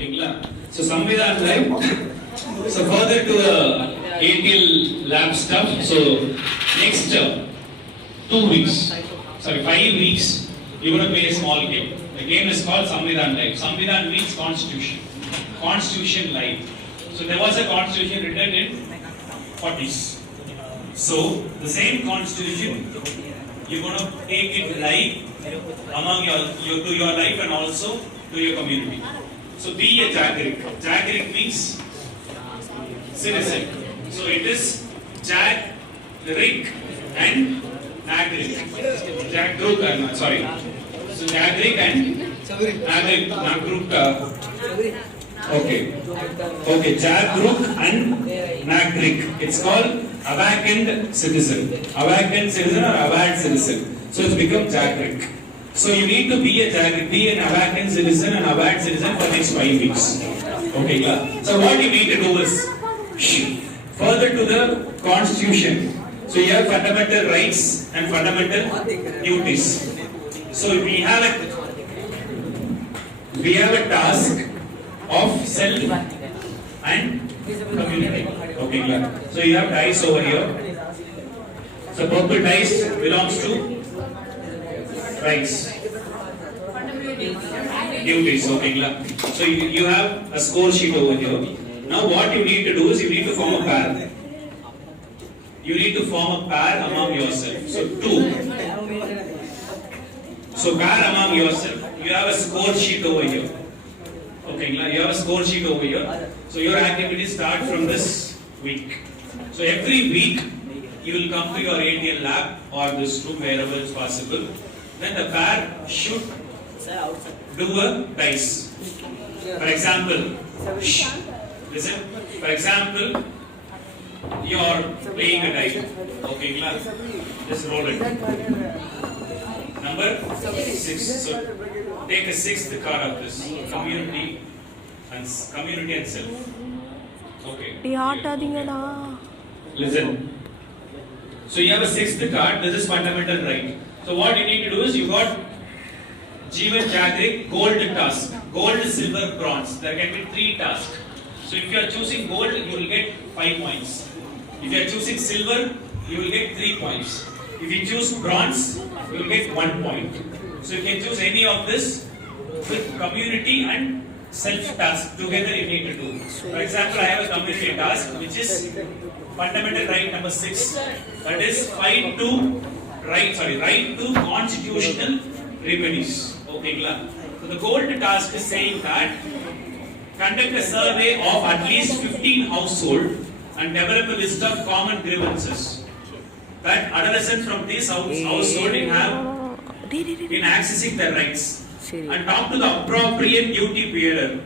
Okay, so Samvidhan Live. So further to the ATL lab stuff. So next 2 weeks, sorry 5 weeks, you're going to play a small game. The game is called Samvidhan Live. Samvidhan means Constitution. Constitution Live. So there was a Constitution written in 40s. So the same Constitution, you're going to take it live among to your life and also to your community. So be a Jagrik. Jagrik means citizen. So it is Jag, Rick and Nagrik. Jagruk, sorry. So Jagrik and Nagrik. Nagruk. Okay. Okay, Jagruk and Nagrik. It's called awakened citizen. Awakened citizen or aware citizen. So it's become Jagrik. So you need to be a Jagrik, be an awakened citizen and aware citizen for next 5 weeks. Okay, yeah. So what you need to do is further to the Constitution. So you have fundamental rights and fundamental duties. So we have a task of self and community. Okay, clear. So you have dice over here. So purple dice belongs to rights. Duties. Okay, clear. So you have a score sheet over here. Now what you need to do is you need to form a pair. You need to form a pair among yourself. So 2. So pair among yourself. You have a score sheet over here. Okay, you have a score sheet over here. So your activities start from this week. So every week you will come to your ATL lab or this room wherever it's possible. Then the pair should do a dice. For example, listen. For example, you are playing a dice. Okay, class. Just roll it. Number 6. So take a 6th card of this community and self. Okay. Listen. So you have a 6th card. This is fundamental right. So what you need to do is you got Jeevan Jagrik gold task. Gold, silver, bronze. There can be 3 tasks. So if you are choosing gold, you will get 5 points. If you are choosing silver, you will get 3 points. If you choose bronze, you will get 1 point. So you can choose any of this with community and self task together you need to do. For example, I have a community task which is fundamental right number 6. That is right to constitutional remedies. Okay, so the gold task is saying that conduct a survey of at least 15 households and develop a list of common grievances that adolescents from this household have in accessing their rights, and talk to the appropriate duty bearer.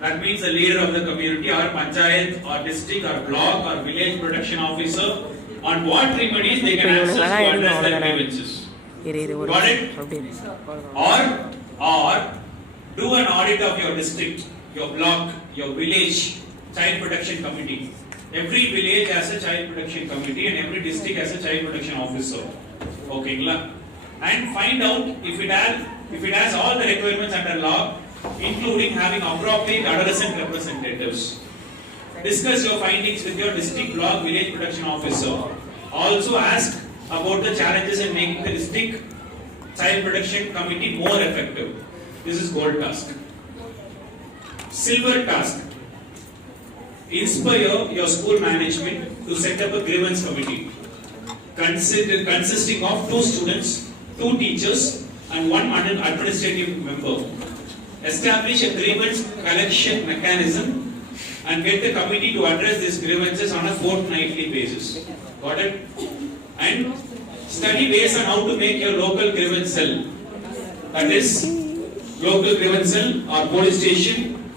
That means the leader of the community or panchayat or district or block or village protection officer on what remedies they can access to address their grievances. Got it? Or do an audit of your district, your block, your village child protection committee. Every village has a child protection committee and every district has a child protection officer. Okay, and find out if it has all the requirements under law, including having appropriate adolescent representatives. Discuss your findings with your district block village protection officer. Also ask about the challenges in making the district child protection committee more effective. This is gold task. Silver task. Inspire your school management to set up a grievance committee consisting of 2 students, 2 teachers and 1 administrative member. Establish a grievance collection mechanism and get the committee to address these grievances on a fortnightly basis. Got it? And study ways on how to make your local grievance cell, that is local grievance cell or police station,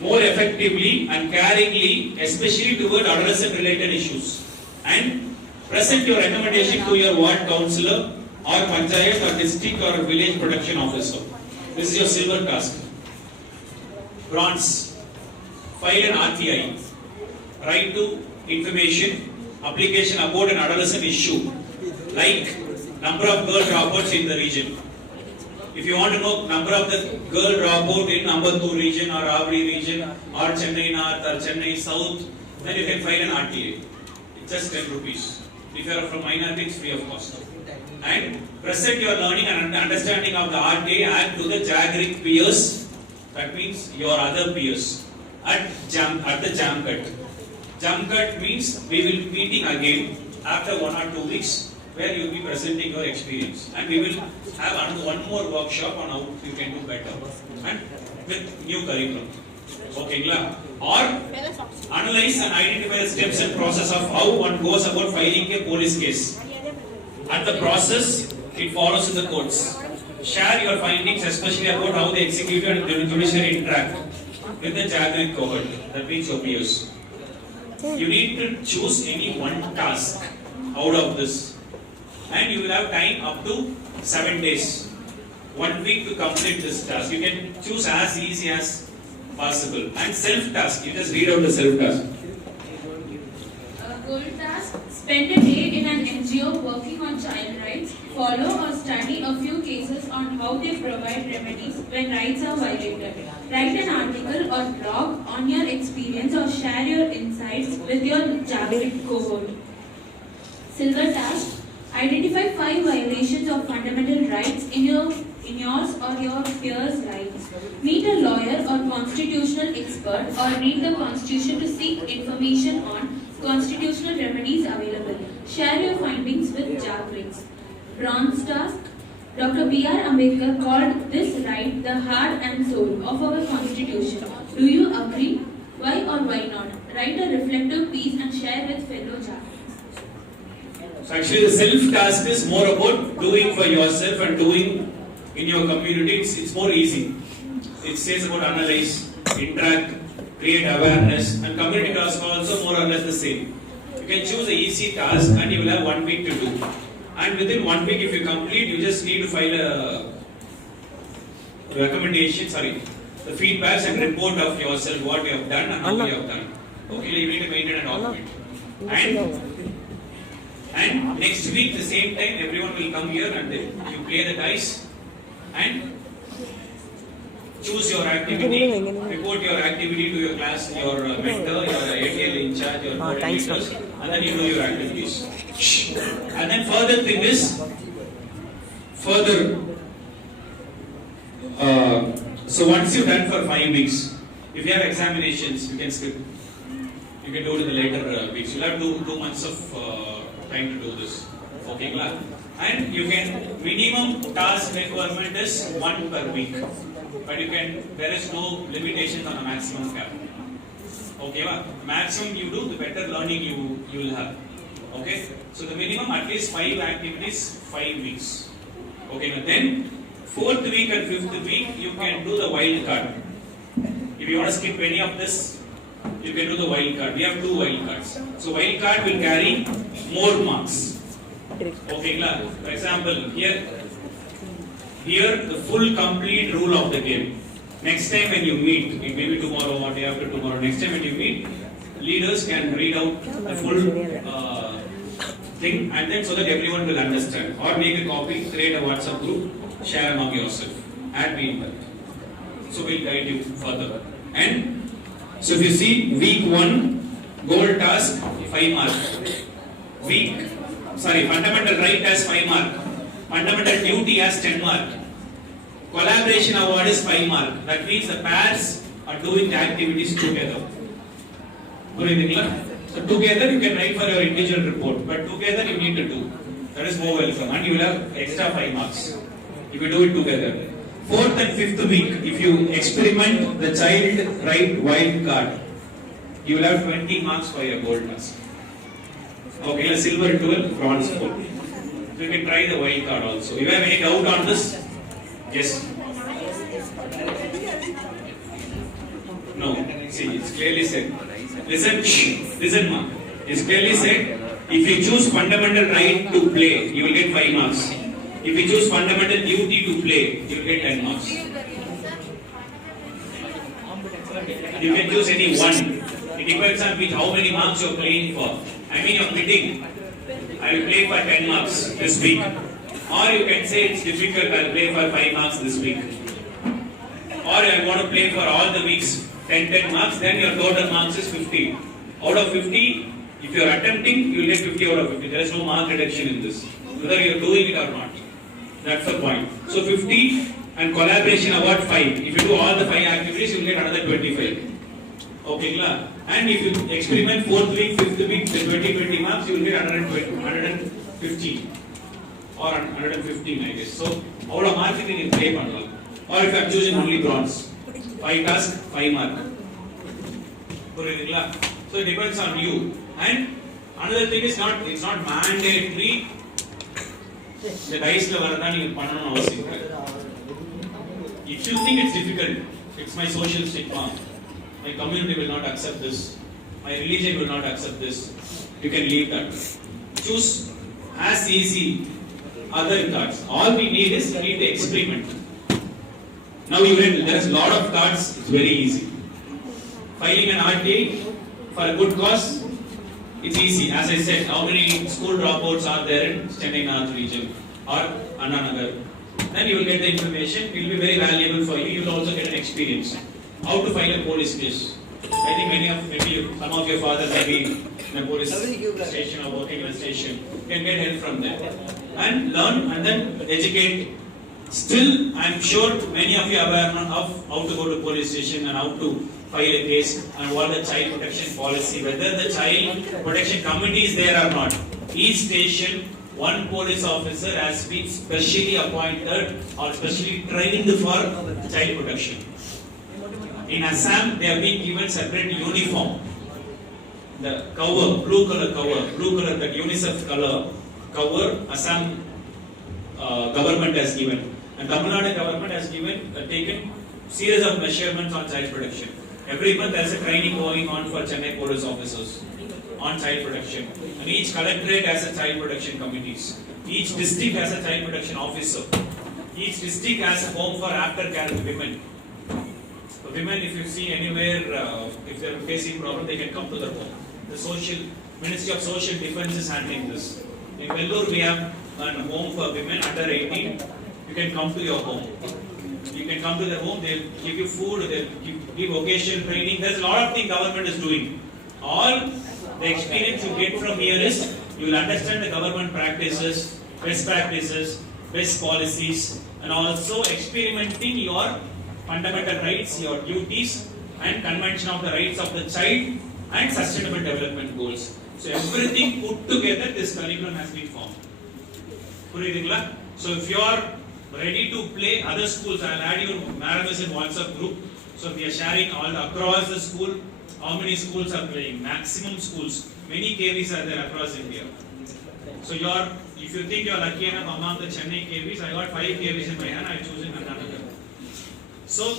more effectively and caringly, especially toward adolescent related issues, and present your recommendation to your ward councillor or panchayat or district or village protection officer. This is your silver task. Bronze. File an RTI. Right to information. Application about an adolescent issue like number of girl droppouts in the region. if you want to know number of the girl dropout in number 2 region or Avri region or Chennai North or Chennai South, then you can file an RTA. It's just 10 rupees. If you are from minority, it's free of cost. And present your learning and understanding of the RTA and to the JAGRIC peers, that means your other peers at the JAMCUT. JAMCUT means we will be meeting again after 1 or 2 weeks where you will be presenting your experience, and we will have another one more workshop on how you can do better and with new curriculum. Okay, or analyze and identify the steps and process of how one goes about filing a police case. At the process, it follows in the courts. Share your findings, especially about how the executive and the judiciary interact with the JAGRIC cohort, that means your peers. You need to choose any one task out of this, and you will have time up to 7 days, 1 week to complete this task. You can choose as easy as possible. And self-task, you just read out the self-task. Goal task: spend a day in an NGO working on child rights. Follow or study a few cases on how they provide remedies when rights are violated. Write an article or blog on your experience or share your insights with your JAGRIC cohort. Silver task: identify 5 violations of fundamental rights in yours or your peers' lives. Meet a lawyer or constitutional expert or read the Constitution to seek information on constitutional remedies available. Share your findings with JAGRICs. Bronze task: Dr. B.R. Ambedkar called this right the heart and soul of our Constitution. Do you agree? Why or why not? Write a reflective piece and share with fellow JAGRICs. So actually the self-task is more about doing for yourself and doing in your community. It's more easy. It says about analyze, interact, create awareness, and community tasks are also more or less the same. You can choose an easy task and you will have 1 week to do. And within 1 week, if you complete, you just need to file a recommendation, the feedbacks and report of yourself, what you have done and how you have done. Okay, you need to maintain a document. And next week, the same time, everyone will come here and then you play the dice and choose your activity, report your activity to your class, your mentor, your ATL in charge, your coordinators, and then you do your activities. And then further thing is, so once you've done for 5 weeks, if you have examinations, you can skip. You can do it in the later weeks. You'll have 2 months of time to do this. Okay, and you can, minimum task requirement is 1 per week. But there is no limitation on a maximum cap. Okay, maximum you do, the better learning you will have. Okay, so the minimum at least 5 activities, 5 weeks. Okay, then 4th week and 5th week you can do the wild card. If you want to skip any of this, you can do the wild card. We have 2 wild cards. So wild card will carry more marks. Okay, for example, here the full complete rule of the game. Next time when you meet, it may be tomorrow or day after tomorrow, next time when you meet, leaders can read out the full thing, and then so that everyone will understand. Or make a copy, create a WhatsApp group, share among yourself, add me in that. So we'll guide you further. And so if you see week 1, goal task 5 mark. Fundamental right has 5 mark. Fundamental duty has 10 mark. Collaboration award is 5 mark. That means the pairs are doing the activities together. So together you can write for your individual report, but together you need to do. That is more welcome, and you will have extra 5 marks if you do it together. 4th and 5th week, if you experiment the child right wild card, you will have 20 marks for your gold task. Okay, silver 12, bronze 4. So you can try the wild card also. If you have any doubt on this, yes. No, see, it's clearly said. Listen, ma. It's clearly said, if you choose fundamental right to play, you will get 5 marks. If you choose fundamental duty to play, you will get 10 marks. You can choose any one. It depends on how many marks you are playing for. I mean, you're bidding. I will play for 10 marks this week. Or you can say it's difficult, I'll play for 5 marks this week. Or I want to play for all the weeks 10 marks, then your total marks is 50. Out of 50, if you are attempting, you will get 50 out of 50. There is no mark reduction in this, whether you are doing it or not. That's the point. So 50 and collaboration award 5. If you do all the 5 activities, you will get another 25. Okay, klar? And if you experiment 4th week, 5th week, the 20 marks, you will get 115 or 115, I guess. So, out of marketing you pay pannalam. Or if you are choosing only bronze, 5 task, 5 mark. Puriyudhunga? So it depends on you. And another thing is it's not mandatory. The dice la varada neenga pannanum avasiyam illa. If you think it's difficult, it's my social stigma. My community will not accept this. My religion will not accept this. You can leave that. Choose as easy other cards. All we need is you need to experiment. Now there is a lot of cards. It's very easy. Filing an RTA for a good cause, it's easy. As I said, how many school dropouts are there in Chennai North region or Anna Nagar? Then you will get the information. It will be very valuable for you. You will also get an experience. How to file a police case. I think some of your fathers have been in a police station or working in a station. You can get help from them. And learn and then educate. Still, I am sure many of you are aware of how to go to police station and how to file a case and what the child protection policy, whether the child protection committee is there or not. Each station, one police officer has been specially appointed or specially trained for child protection. In Assam, they have been given separate uniform. The cover, blue color, that UNICEF color cover, Assam government has given. And Tamil Nadu government has taken series of measurements on child protection. Every month there is a training going on for Chennai police officers on child protection. And each collectorate has a child protection committees. Each district has a child protection officer. Each district has a home for aftercare women. So women, if you see anywhere, if they are facing problem, they can come to the home. The Ministry of Social Defence is handling this. In Vellore, we have a home for women under 18. You can come to your home. You can come to their home, they'll give you food, they'll give vocational training. There's a lot of things government is doing. All the experience you get from here is, you will understand the government practices, best policies, and also experimenting your fundamental rights, your duties, and convention of the rights of the child, and sustainable development goals. So everything put together, this curriculum has been formed. Puriyudhunga? So if you are ready to play, other schools, I'll add your Marathon WhatsApp group. So we are sharing all across the school, how many schools are playing, maximum schools. Many KVs are there across India. So if you think you are lucky enough among the Chennai KVs, I got 5 KVs in my hand, I choose in Anna Nagar. So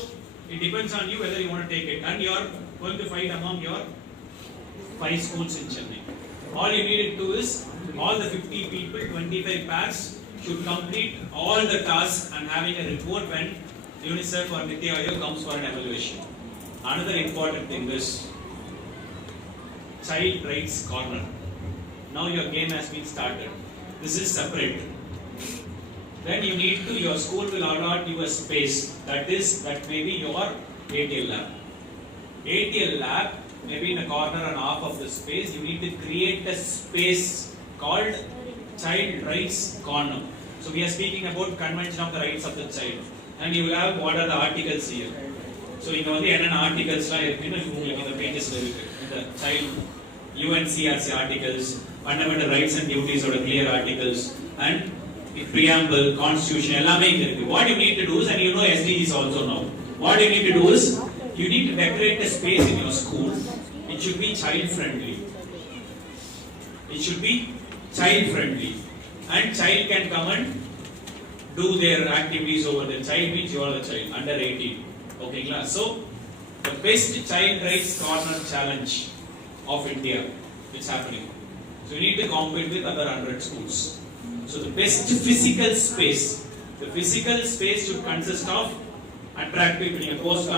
it depends on you whether you want to take it. And you are going to fight among your 5 schools in Chennai. All you need to do is, all the 50 people, 25 pairs, should complete all the tasks and having a report when UNICEF or Niti Aayog comes for an evaluation. Another important thing is Child Rights Corner. Now your game has been started. This is separate. Then you need to, your school will allot you a space. That may be your ATL lab. ATL lab, maybe in a corner and half of the space, you need to create a space called Child Rights Corner. So we are speaking about Convention of the Rights of the Child. And you will have what are the articles here. So you know the articles in the pages in the child UNCRC articles, fundamental rights and duties or clear articles, and the preamble, constitution, what you need to do is, and you know SDGs also now, what you need to do is, you need to decorate a space in your school. It should be child friendly. And child can come and do their activities over there. Child means you are the child, under 18. Okay, class. So, the best child rights corner challenge of India, it's happening. So, you need to compete with other 100 schools. So, the best physical space should consist of attractive, post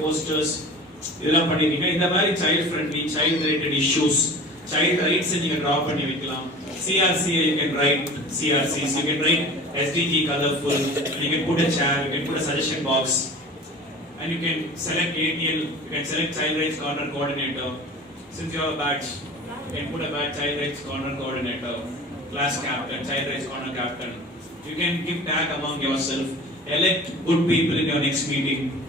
posters, child friendly, child related issues, child rights and you can drop and you can CRC, you can write CRCs, you can write SDG colorful, and you can put a chat, you can put a suggestion box, and you can select ATL, you can select child rights corner coordinator. Since you have a badge, you can put a badge child rights corner coordinator, class captain, child rights corner captain. You can give tag among yourself, elect good people in your next meeting.